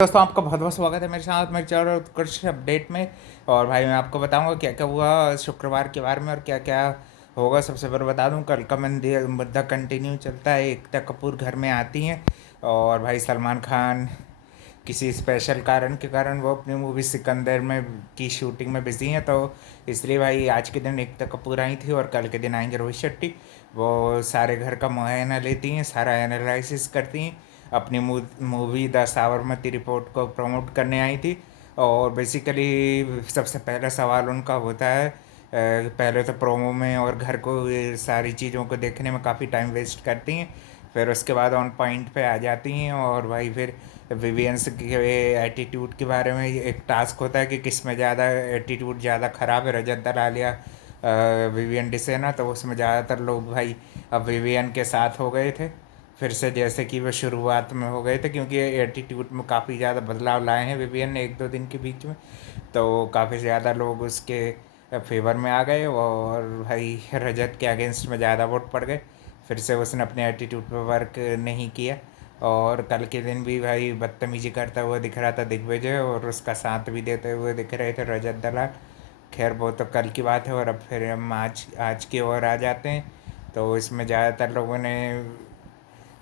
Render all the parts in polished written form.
दोस्तों आपका बहुत बहुत स्वागत है मेरे साथ मेरे चैनल उत्कर्ष अपडेट में। और भाई मैं आपको बताऊंगा क्या क्या हुआ शुक्रवार के बारे में और क्या क्या होगा। सबसे पहले बता दूं, कल का मुद्दा कंटिन्यू चलता है। एकता कपूर घर में आती हैं और भाई सलमान खान किसी स्पेशल कारण के कारण वो अपनी मूवी सिकंदर में की शूटिंग में बिजी हैं, तो इसलिए भाई आज के दिन एकता कपूर आई थी और कल के दिन आएंगे रोहित शेट्टी। वो सारे घर का मुआयना लेती हैं, सारा एनालिसिस करती हैं, अपनी मूवी द साबरमती रिपोर्ट को प्रमोट करने आई थी। और बेसिकली सबसे पहला सवाल उनका होता है, पहले तो प्रोमो में और घर को ये सारी चीज़ों को देखने में काफ़ी टाइम वेस्ट करती हैं। फिर उसके बाद ऑन पॉइंट पे आ जाती हैं और भाई फिर विवियंस के एटीट्यूड के बारे में एक टास्क होता है कि किस में ज़्यादा एटीट्यूड ज़्यादा ख़राब है, रजत दलाल या विवियन डिसेना। तो उसमें ज़्यादातर लोग भाई अब विवियन के साथ हो गए थे फिर से, जैसे कि वो शुरुआत में हो गए थे, क्योंकि एटीट्यूड में काफ़ी ज़्यादा बदलाव लाए हैं विवियन ने एक दो दिन के बीच में। तो काफ़ी ज़्यादा लोग उसके फेवर में आ गए और भाई रजत के अगेंस्ट में ज़्यादा वोट पड़ गए। फिर से उसने अपने एटीट्यूड पर वर्क नहीं किया और कल के दिन भी भाई बदतमीजी करता हुआ दिख रहा था दिग्विजय, और उसका साथ भी देते हुए दिख रहे थे रजत दलाल। खैर वो तो कल की बात है। और अब फिर हम आज आज की ओर आ जाते हैं। तो इसमें ज़्यादातर लोगों ने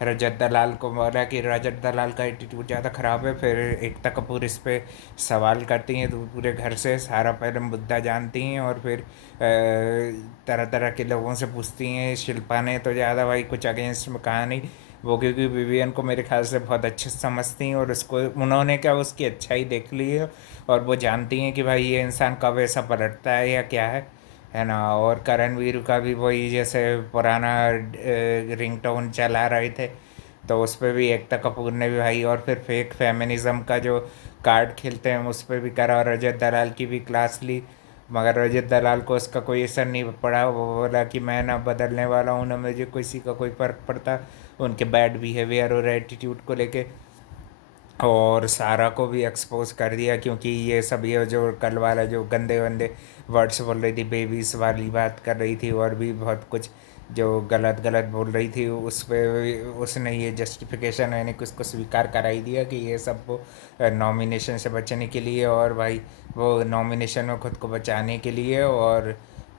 रजत दलाल को बोला कि रजत दलाल का एटीट्यूड ज़्यादा ख़राब है। फिर एकता कपूर इस पे सवाल करती हैं, तो पूरे घर से सारा पहले मुद्दा जानती हैं और फिर तरह तरह के लोगों से पूछती हैं। शिल्पा ने तो ज़्यादा भाई कुछ अगेंस्ट में कहा नहीं, वो क्योंकि विवियन को मेरे ख्याल से बहुत अच्छे से समझती हैं और उसको उन्होंने क्या उसकी अच्छाई देख ली है और वो जानती हैं कि भाई ये इंसान कब ऐसा पलटता है या क्या है ना। और करणवीर का भी वही जैसे पुराना रिंगटोन चला रहे थे, तो उस पर भी एकता कपूर ने भी भाई और फिर फेक फेमिनिज्म का जो कार्ड खेलते हैं उस पर भी करा और रजत दलाल की भी क्लास ली। मगर रजत दलाल को उसका कोई असर नहीं पड़ा। वो बोला कि मैं ना बदलने वाला हूँ ना मुझे किसी का कोई फ़र्क पड़ता उनके बैड बिहेवियर और एटीट्यूड को लेके। और सारा को भी एक्सपोज कर दिया, क्योंकि ये सब ये जो कल वाला जो गंदे वंदे वर्ड्स बोल रही थी, बेबीज वाली बात कर रही थी और भी बहुत कुछ जो गलत गलत बोल रही थी, उस पर उसने ये जस्टिफिकेशन यानी कि उसको स्वीकार करा ही दिया कि ये सब वो नॉमिनेशन से बचने के लिए और भाई वो नॉमिनेशन में खुद को बचाने के लिए। और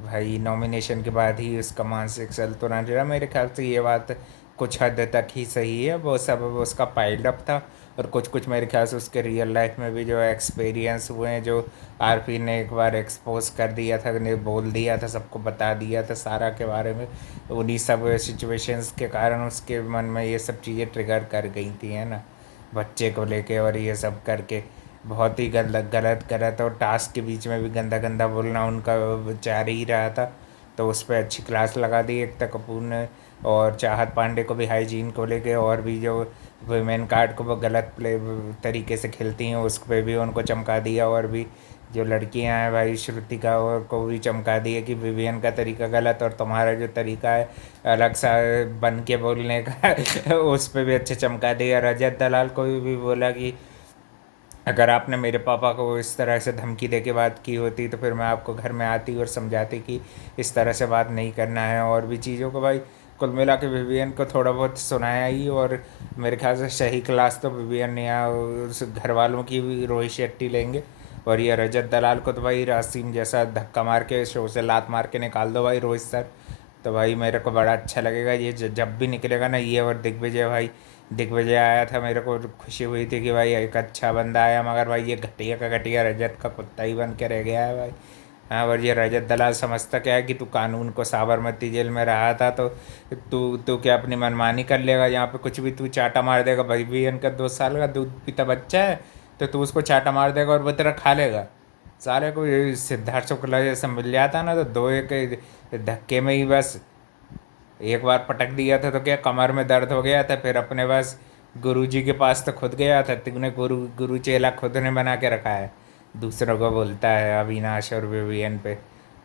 भाई नॉमिनेशन के बाद ही उसका मानसिक संतुलन रहा। मेरे ख्याल से ये बात कुछ हद तक ही सही है। वो सब उसका पाइल्ड था और कुछ कुछ मेरे ख्याल से उसके रियल लाइफ में भी जो एक्सपीरियंस हुए हैं, जो आरपी ने एक बार एक्सपोज कर दिया था, ने बोल दिया था, सबको बता दिया था सारा के बारे में। उन्हीं सब सिचुएशंस के कारण उसके मन में ये सब चीज़ें ट्रिगर कर गई थी, है ना, बच्चे को लेके और ये सब करके बहुत ही गलत गलत गलत। और टास्क के बीच में भी गंदा गंदा बोलना उनका जारी ही रहा था। तो उस पर अच्छी क्लास लगा दी एकता कपूर ने। और चाहत पांडे को भी हाइजीन को लेके और भी जो वुमेन कार्ड को वो गलत प्ले तरीके से खेलती हैं उस पर भी उनको चमका दिया। और भी जो लड़कियां हैं भाई श्रुतिका और को भी चमका दिया कि विवियन का तरीका गलत और तुम्हारा जो तरीका है अलग सा बन के बोलने का उस पर भी अच्छे चमका दिया। रजत दलाल को भी बोला कि अगर आपने मेरे पापा को इस तरह से धमकी दे के बात की होती तो फिर मैं आपको घर में आती और समझाती कि इस तरह से बात नहीं करना है। और भी चीज़ों को भाई कुल मिला के विवियन को थोड़ा बहुत सुनाया ही। और मेरे ख्याल से सही क्लास तो विवियन ने या उस घर वालों की भी रोहित शेट्टी लेंगे। और ये रजत दलाल को तो भाई रासिम जैसा धक्का मार के शो से लात मार के निकाल दो भाई रोहित सर। तो भाई मेरे को बड़ा अच्छा लगेगा ये जब भी निकलेगा ना ये। और दिग्विजय भाई, दिग्विजय आया था, मेरे को खुशी हुई थी कि भाई एक अच्छा बंदा आया, मगर भाई ये घटिया का घटिया रजत का कुत्ता ही बन के रह गया है भाई। हाँ, और ये रजत दलाल समझता क्या है कि तू कानून को साबरमती जेल में रहा था तो तू तू क्या अपनी मनमानी कर लेगा, यहाँ पे कुछ भी तू चाटा मार देगा। भाई भी इनका 2 साल का दूध पीता बच्चा है तो तू उसको चाटा मार देगा और वो तेरा खा लेगा। सारे को ये सिद्धार्थ शुक्ला जैसे मिल जाता ना तो दो एक धक्के में ही बस एक बार पटक दिया था तो क्या कमर में दर्द हो गया था। फिर अपने पास गुरुजी के पास तो खुद गया था, तुमने गुरु चेला खुद ने बना के रखा है, दूसरों को बोलता है अविनाश और विवियन पे।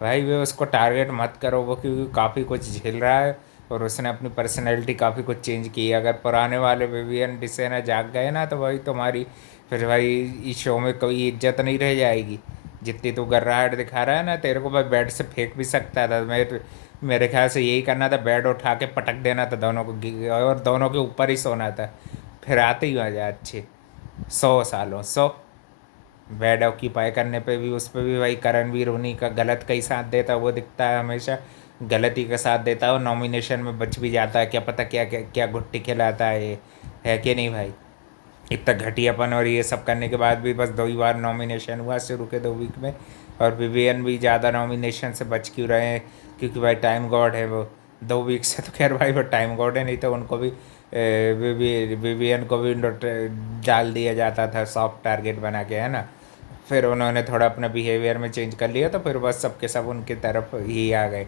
भाई वे उसको टारगेट मत करो, वो क्योंकि काफ़ी कुछ झेल रहा है और उसने अपनी पर्सनैलिटी काफ़ी कुछ चेंज की है। अगर पुराने वाले विवियन डिसेना जाग गए ना तो भाई तुम्हारी फिर भाई इस शो में कोई इज्जत नहीं रह जाएगी। जितनी तू गर्राहट दिखा रहा है ना, तेरे को भाई बेड से फेंक भी सकता था। मेरे ख्याल से यही करना था, बेड उठा के पटक देना था दोनों को और दोनों के ऊपर ही सोना था, फिर आते ही मजा अच्छे। 100 सालों 100 बेड ऑक्यूपाई करने पे भी, उस पे भी भाई करणवीर उन्हीं का गलत का ही साथ देता है, वो दिखता है हमेशा गलती का साथ देता है, और नॉमिनेशन में बच भी जाता है, क्या पता क्या क्या क्या गुट्टी खिलाता है ये, है कि नहीं भाई। इतना घटियापन और ये सब करने के बाद भी बस 2 ही बार नॉमिनेशन हुआ शुरू के 2 वीक में। और विवियन भी ज़्यादा नॉमिनेशन से बच क्यों रहे हैं, क्योंकि भाई टाइम गॉड है वो। 2 वीक से तो खैर भाई वो टाइम गॉड है, नहीं तो उनको भी विवियन को भी डाल दिया जाता था सॉफ्ट टारगेट बना के, है ना। फिर उन्होंने थोड़ा अपना बिहेवियर में चेंज कर लिया, तो फिर बस सबके सब उनकी तरफ ही आ गए,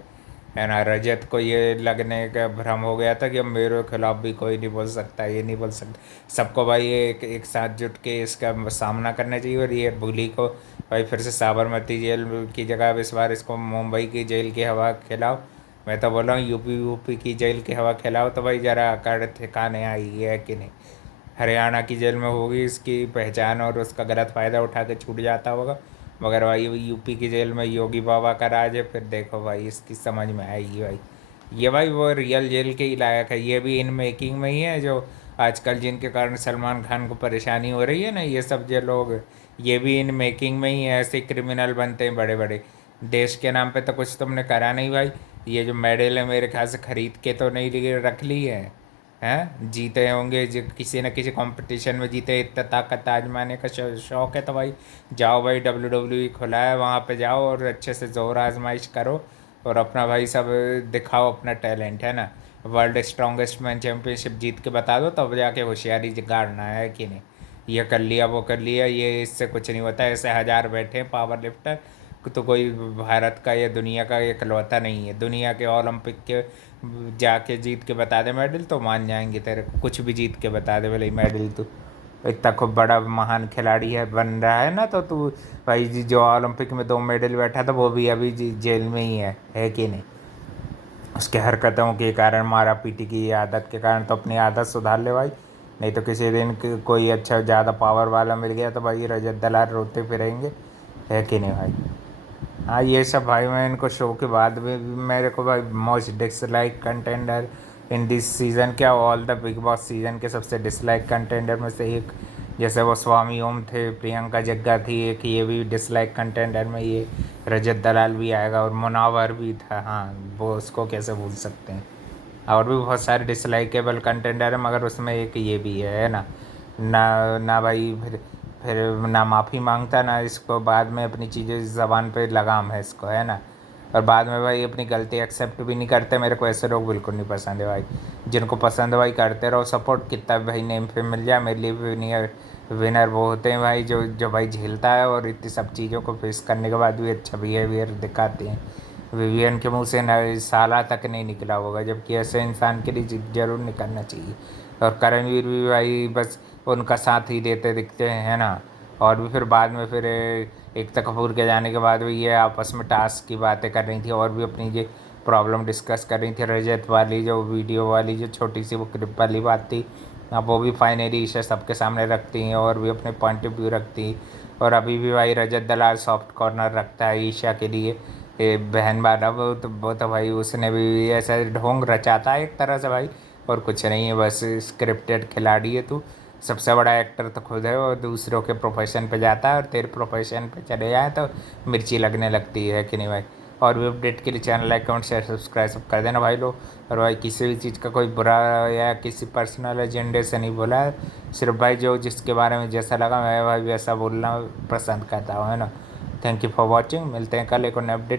है ना। रजत को ये लगने का भ्रम हो गया था कि अब मेरे खिलाफ भी कोई नहीं बोल सकता, ये नहीं बोल सकता, सबको भाई ये एक साथ जुट के इसका सामना करना चाहिए। और ये बुली को भाई फिर से साबरमती जेल की जगह अब इस बार इसको मुंबई की जेल की हवा खिलाओ। मैं तो बोल रहा हूँ यूपी यूपी की जेल की हवा खिलाओ, तो भाई ज़रा अकड़ ठिकाने आई है कि नहीं। हरियाणा की जेल में होगी इसकी पहचान और उसका गलत फ़ायदा उठा के छूट जाता होगा, मगर भाई यूपी की जेल में योगी बाबा का राज है, फिर देखो भाई इसकी समझ में आएगी भाई। ये भाई वो रियल जेल के ही लायक है, ये भी इन मेकिंग में ही है, जो आजकल जिनके कारण सलमान खान को परेशानी हो रही है ना, ये सब जो लोग, ये भी इन मेकिंग में ही है, ऐसे क्रिमिनल बनते हैं बड़े बड़े। देश के नाम पे तो कुछ तुमने करा नहीं भाई। ये जो मेडल है मेरे ख्याल से खरीद के तो नहीं रख ली है, हैं जीते होंगे जो किसी न किसी कंपटीशन में जीते, इतना ताकत आजमाने का शौक है तो भाई जाओ भाई, WWE खुला है वहाँ पे जाओ और अच्छे से जोर आजमाइश करो, और अपना भाई सब दिखाओ अपना टैलेंट, है ना। वर्ल्ड स्ट्रॉन्गेस्ट मैन चैम्पियनशिप जीत के बता दो, तब जाके होशियारी गाड़ना है कि नहीं। ये कर लिया वो कर लिया, ये इससे कुछ नहीं होता, ऐसे 1000 बैठे हैं पावर लिफ्टर, तो कोई भारत का या दुनिया का इकलौता नहीं है। दुनिया के ओलंपिक के जाके जीत के बता दे मेडल तो मान जाएंगे तेरे को, कुछ भी जीत के बता दे बोले मेडल तू इतना खूब बड़ा महान खिलाड़ी है बन रहा है ना, तो तू भाई जो ओलंपिक में 2 मेडल बैठा था वो भी अभी जेल में ही है कि नहीं। उसके हरकतों के कारण, मारा पीटी की आदत के कारण, तो अपनी आदत सुधार ले भाई, नहीं तो किसी दिन कोई अच्छा ज़्यादा पावर वाला मिल गया तो भाई रजत दलाल रोते फिरेंगे, है कि नहीं भाई। हाँ ये सब भाई, मैं इनको शो के बाद भी मेरे को भाई most dislike contender in this season, क्या all the Bigg Boss season के सबसे डिसलाइक कंटेंडर में से एक, जैसे वो स्वामी ओम थे, प्रियंका जग्गा थी एक, ये भी डिसलाइक कंटेंडर में ये रजत दलाल भी आएगा, और मुनावर भी था, हाँ वो उसको कैसे भूल सकते हैं। और भी बहुत सारे डिसलाइकेबल कंटेंडर है, मगर उसमें एक ये भी है ना। ना ना भाई, फिर ना माफ़ी मांगता, ना इसको बाद में अपनी चीज़ें ज़बान पे लगाम है इसको, है ना। और बाद में भाई अपनी गलती एक्सेप्ट भी नहीं करते, मेरे को ऐसे लोग बिल्कुल नहीं पसंद है भाई। जिनको पसंद है भाई करते रहो सपोर्ट, कितना भी भाई नेम पे मिल जाए, मेरे लिए विनर विनर वो होते हैं भाई जो जो भाई झेलता है और इतनी सब चीज़ों को फेस करने के बाद भी अच्छा बिहेवियर दिखाते हैं। विवियन के मुंह से न साला तक नहीं निकला होगा, जबकि ऐसे इंसान के लिए जरूर निकलना चाहिए। और करणवीर भी भाई बस उनका साथ ही देते दिखते हैं, है ना। और भी फिर बाद में फिर एकता कपूर के जाने के बाद भी ये आपस में टास्क की बातें कर रही थी, और भी अपनी ये प्रॉब्लम डिस्कस कर रही थी। रजत वाली जो वीडियो वाली जो छोटी सी वो क्लिप वाली बात थी, अब वो भी फाइनली इसे सबके सामने रखती हैं और भी अपने पॉइंट ऑफ व्यू रखती। और अभी भी भाई रजत दलाल सॉफ्ट कॉर्नर रखता है ईशा के लिए, बहन वाला, वो तो भाई उसने भी ऐसा ढोंग रचाता है एक तरह से भाई, और कुछ नहीं है, बस स्क्रिप्टेड खिलाड़ी है तू। सबसे बड़ा एक्टर तो खुद है, और दूसरों के प्रोफेशन पे जाता है, और तेरे प्रोफेशन पे चले जाए तो मिर्ची लगने लगती है कि नहीं भाई। और भी अपडेट के लिए channel like comment share subscribe सब कर देना भाई लोग। और भाई किसी भी चीज़ का कोई बुरा या किसी पर्सनल एजेंडे से नहीं बोला है, सिर्फ भाई जो जिसके बारे में जैसा लगा मैं भाई वैसा बोलना पसंद करता हूँ, है ना। थैंक यू फॉर वॉचिंग, मिलते हैं कल एक और अपडेट।